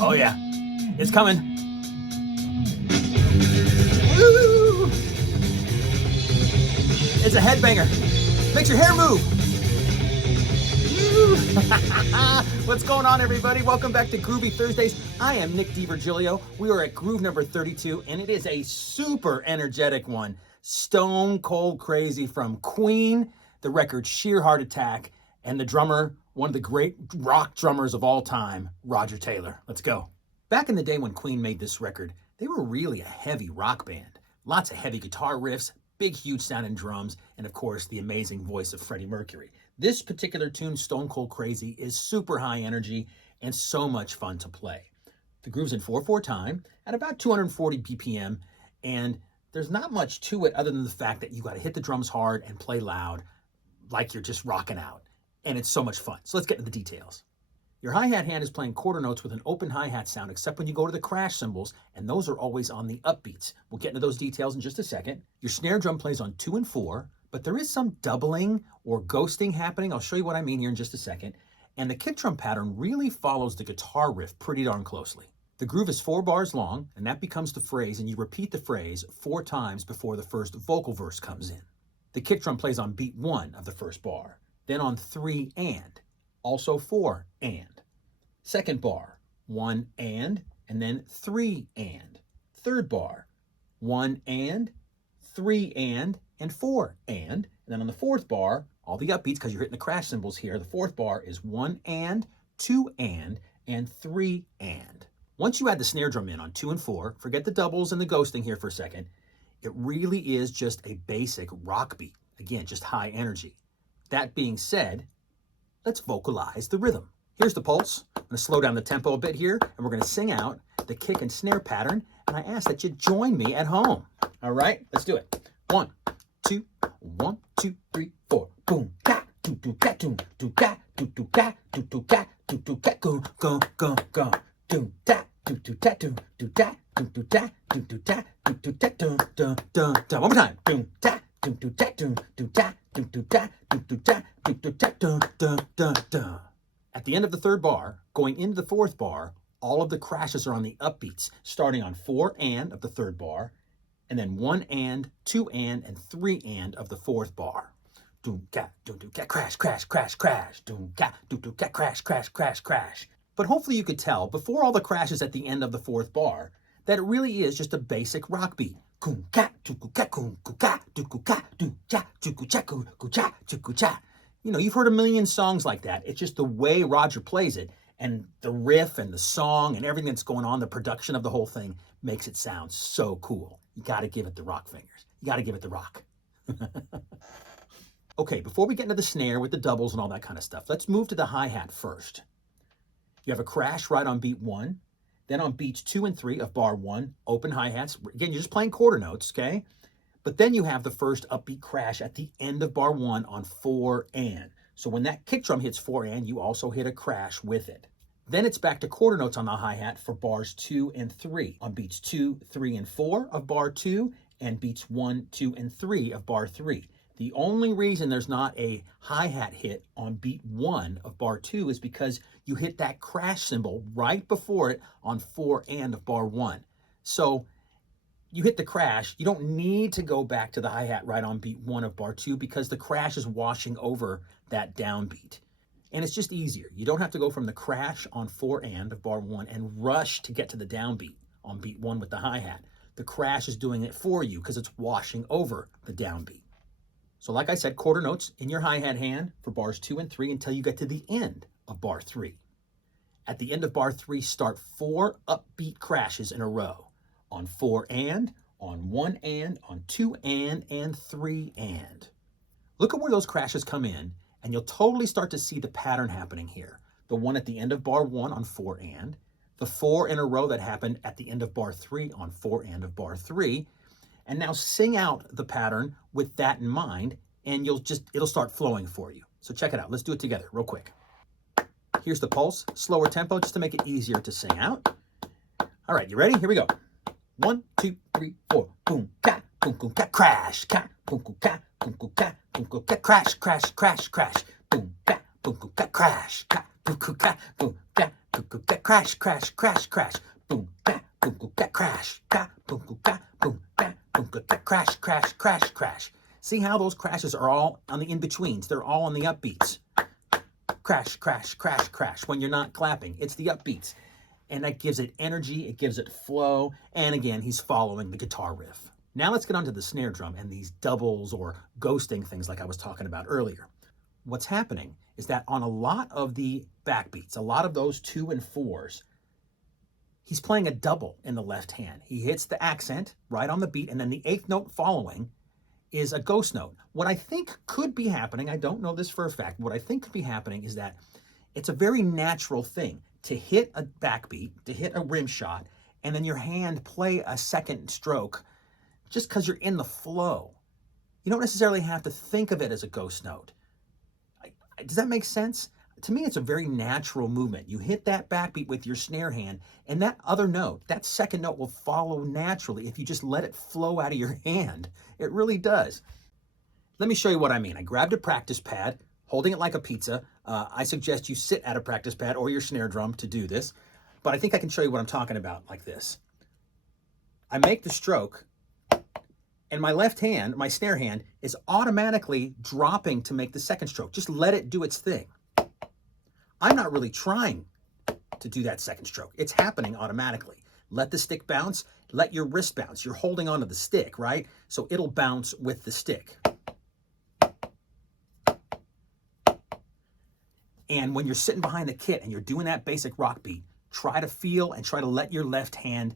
Oh yeah, it's coming. Woo! It's a headbanger. Makes your hair move. What's going on, everybody? Welcome back to Groovy Thursdays. I am Nick DiVirgilio. We are at groove number 32, and it is a super energetic one. Stone Cold Crazy from Queen, the record Sheer Heart Attack, and the drummer, one of the great rock drummers of all time, Roger Taylor. Let's go. Back in the day when Queen made this record, they were really a heavy rock band. Lots of heavy guitar riffs, big, huge sounding drums, and of course, the amazing voice of Freddie Mercury. This particular tune, Stone Cold Crazy, is super high energy and so much fun to play. The groove's in 4/4 time at about 240 BPM, and there's not much to it other than the fact that you got to hit the drums hard and play loud like you're just rocking out. And it's so much fun. So let's get into the details. Your hi-hat hand is playing quarter notes with an open hi-hat sound, except when you go to the crash cymbals, and those are always on the upbeats. We'll get into those details in just a second. Your snare drum plays on 2 and 4, but there is some doubling or ghosting happening. I'll show you what I mean here in just a second. And the kick drum pattern really follows the guitar riff pretty darn closely. The groove is 4 bars long, and that becomes the phrase, and you repeat the phrase 4 times before the first vocal verse comes in. The kick drum plays on beat 1 of the first bar, then on 3 and, also 4 and. Second bar, 1 and then 3 and. Third bar, 1 and 3 and 4 and then on the fourth bar, all the upbeats, because you're hitting the crash cymbals here, the fourth bar is 1 and 2 and 3 and. Once you add the snare drum in on 2 and 4, forget the doubles and the ghosting here for a second. It really is just a basic rock beat. Again, just high energy. That being said, let's vocalize the rhythm. Here's the pulse. I'm going to slow down the tempo a bit here, and we're going to sing out the kick and snare pattern, and I ask that you join me at home. All right, let's do it. 1, 2, 1, 2, 3, 4. Boom, ga, do do ga, do do ga, do do ga, do do ga, do do ga, go go go go. Do da, do do da, do do da, do do da, do do da, do do da, do do do do. One more time. Do da, do do da, do do da, do do da, do do da, do do da, do do do do. At the end of the third bar, going into the fourth bar, all of the crashes are on the upbeats, starting on 4 and of the third bar, and then 1 and, 2 and 3 and of the fourth bar. Doom ga, crash, crash, crash, crash. Doom ga, crash, crash, crash, crash. But hopefully you could tell, before all the crashes at the end of the fourth bar, that it really is just a basic rock beat. You know, you've heard a million songs like that. It's just the way Roger plays it, and the riff and the song and everything that's going on, the production of the whole thing makes it sound so cool. You got to give it the rock fingers. You got to give it the rock. Okay, before we get into the snare with the doubles and all that kind of stuff, let's move to the hi-hat first. You have a crash right on beat 1, then on beats 2 and 3 of bar 1, open hi-hats. Again, you're just playing quarter notes, okay? But then you have the first upbeat crash at the end of bar 1 on 4 and. So when that kick drum hits 4 and, you also hit a crash with it. Then it's back to quarter notes on the hi-hat for bars 2 and 3 on beats 2, 3, and 4 of bar 2 and beats 1, 2, and 3 of bar 3. The only reason there's not a hi-hat hit on beat 1 of bar 2 is because you hit that crash cymbal right before it on 4 and of bar 1. So you hit the crash, you don't need to go back to the hi-hat right on beat 1 of bar 2 because the crash is washing over that downbeat. And it's just easier. You don't have to go from the crash on 4 and of bar 1 and rush to get to the downbeat on beat 1 with the hi-hat. The crash is doing it for you because it's washing over the downbeat. So like I said, quarter notes in your hi-hat hand for bars 2 and 3 until you get to the end of bar 3. At the end of bar 3, start 4 upbeat crashes in a row. On 4 and, on 1 and, on 2 and 3 and. Look at where those crashes come in, and you'll totally start to see the pattern happening here. The one at the end of bar 1 on 4 and, the 4 in a row that happened at the end of bar 3 on 4 and of bar 3, and now sing out the pattern with that in mind, and it'll start flowing for you. So check it out. Let's do it together real quick. Here's the pulse, slower tempo, just to make it easier to sing out. All right, you ready? Here we go. 1, 2, 3, 4. Boom, ka, boom, boom, ka, crash, ka, boom, boom, ka, boom, boom, ka, boom, boom, ka, crash, crash, crash, crash. Boom, ka, boom, boom, ka, crash, ka, boom, boom, ka, boom, ka, Crash, crash, crash, crash. Boom, ga, boom, ga, crash, ga, boom, ga, boom, ga, boom, ga, crash, crash, crash, crash. See how those crashes are all on the in-betweens. They're all on the upbeats. Crash, crash, crash, crash. When you're not clapping, it's the upbeats. And that gives it energy, it gives it flow, and again, he's following the guitar riff. Now let's get onto the snare drum and these doubles or ghosting things like I was talking about earlier. What's happening is that on a lot of the backbeats, a lot of those 2 and 4s, he's playing a double in the left hand. He hits the accent right on the beat, and then the 8th note following is a ghost note. What I think could be happening, I don't know this for a fact, what I think could be happening is that it's a very natural thing to hit a backbeat, to hit a rim shot, and then your hand play a second stroke just because you're in the flow. You don't necessarily have to think of it as a ghost note. Does that make sense? To me, it's a very natural movement. You hit that backbeat with your snare hand, and that other note, that second note will follow naturally if you just let it flow out of your hand. It really does. Let me show you what I mean. I grabbed a practice pad, holding it like a pizza. I suggest you sit at a practice pad or your snare drum to do this, but I think I can show you what I'm talking about like this. I make the stroke, and my left hand, my snare hand, is automatically dropping to make the second stroke. Just let it do its thing. I'm not really trying to do that second stroke. It's happening automatically. Let the stick bounce, let your wrist bounce. You're holding onto the stick, right? So it'll bounce with the stick. And when you're sitting behind the kit and you're doing that basic rock beat, try to feel and try to let your left hand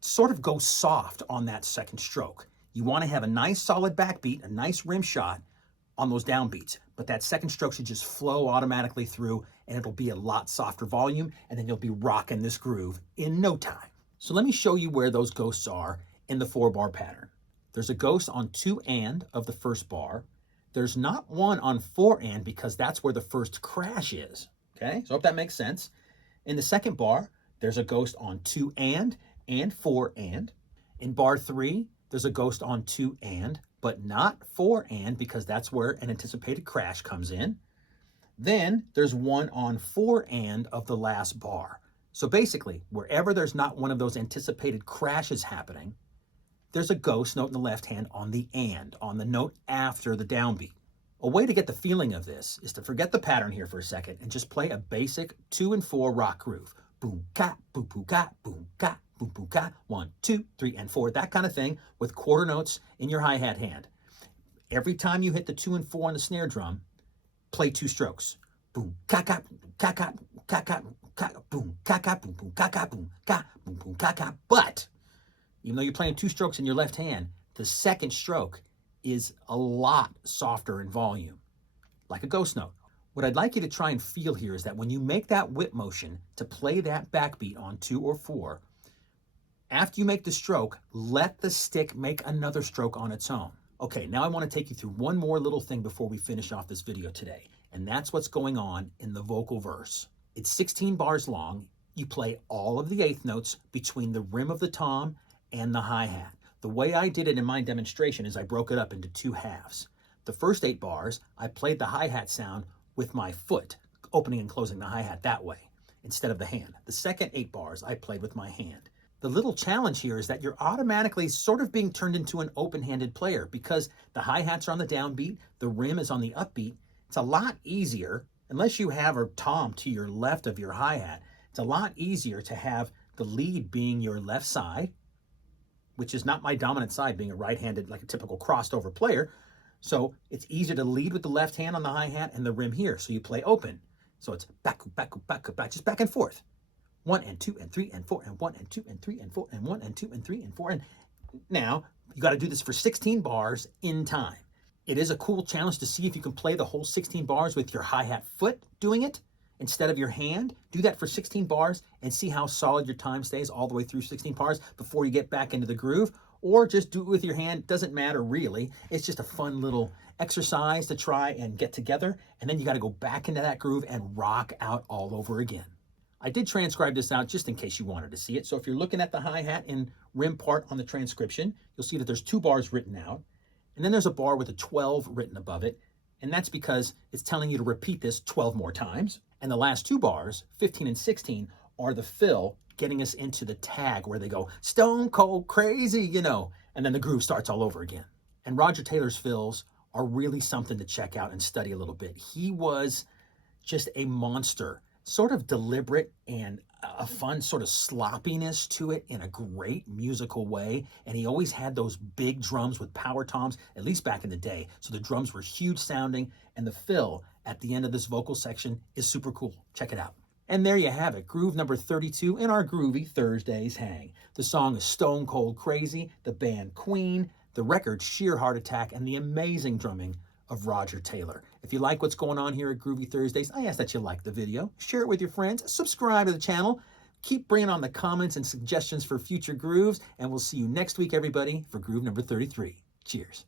sort of go soft on that second stroke. You want to have a nice solid backbeat, a nice rim shot on those downbeats, but that second stroke should just flow automatically through, and it'll be a lot softer volume, and then you'll be rocking this groove in no time. So let me show you where those ghosts are in the 4-bar pattern. There's a ghost on 2 and of the first bar. There's not one on 4 and because that's where the first crash is. Okay, so I hope that makes sense. In the second bar, there's a ghost on 2 and 4 and. In bar 3, there's a ghost on 2 and, but not 4 and because that's where an anticipated crash comes in. Then there's one on 4 and of the last bar. So basically, wherever there's not one of those anticipated crashes happening, there's a ghost note in the left hand on the and, on the note after the downbeat. A way to get the feeling of this is to forget the pattern here for a second and just play a basic 2 and 4 rock groove. Boom, ka, boom, boom, ka, boom, ka, boom, boom, ka, 1, 2, 3, and 4, that kind of thing with quarter notes in your hi-hat hand. Every time you hit the 2 and 4 on the snare drum, play 2 strokes. Boom, ka, ka, boom, ka, ka, ka, ka, ka, boom, ka, ka, boom, boom, ka, ka, boom, ka, boom, boom, ka, ka. But even though you're playing 2 strokes in your left hand, the second stroke is a lot softer in volume, like a ghost note. What I'd like you to try and feel here is that when you make that whip motion to play that backbeat on 2 or 4, after you make the stroke, let the stick make another stroke on its own. Okay, now I want to take you through one more little thing before we finish off this video today, and that's what's going on in the vocal verse. It's 16 bars long. You play all of the 8th notes between the rim of the tom and the hi-hat. The way I did it in my demonstration is I broke it up into 2 halves. The first 8 bars, I played the hi-hat sound with my foot, opening and closing the hi-hat that way, instead of the hand. The second 8 bars, I played with my hand. The little challenge here is that you're automatically sort of being turned into an open-handed player because the hi-hats are on the downbeat, the rim is on the upbeat. It's a lot easier, unless you have a tom to your left of your hi-hat, it's a lot easier to have the lead being your left side, which is not my dominant side, being a right-handed, like a typical crossed over player. So it's easier to lead with the left hand on the hi-hat and the rim here. So you play open. So it's back, back, back, back, just back and forth. 1 and 2 and 3 and 4 and 1 and 2 and 3 and 4 and 1 and 2 and 3 and 4. And now you got to do this for 16 bars in time. It is a cool challenge to see if you can play the whole 16 bars with your hi-hat foot doing it instead of your hand. Do that for 16 bars and see how solid your time stays all the way through 16 bars before you get back into the groove. Or just do it with your hand. Doesn't matter really. It's just a fun little exercise to try and get together. And then you got to go back into that groove and rock out all over again. I did transcribe this out just in case you wanted to see it. So if you're looking at the hi-hat and rim part on the transcription, you'll see that there's 2 bars written out. And then there's a bar with a 12 written above it. And that's because it's telling you to repeat this 12 more times. And And the last two bars, 15 and 16, are the fill getting us into the tag where they go stone cold crazy, you know, and then the groove starts all over again. And Roger Taylor's fills are really something to check out and study a little bit. He was just a monster, sort of deliberate and a fun sort of sloppiness to it in a great musical way. And he always had those big drums with power toms, at least back in the day. So the drums were huge sounding, and the fill at the end of this vocal section is super cool. Check it out. And there you have it, groove number 32 in our Groovy Thursdays hang. The song is Stone Cold Crazy, the band Queen, the record Sheer Heart Attack, and the amazing drumming of Roger Taylor. If you like what's going on here at Groovy Thursdays, I ask that you like the video, share it with your friends, subscribe to the channel, keep bringing on the comments and suggestions for future grooves, and we'll see you next week, everybody, for groove number 33. Cheers.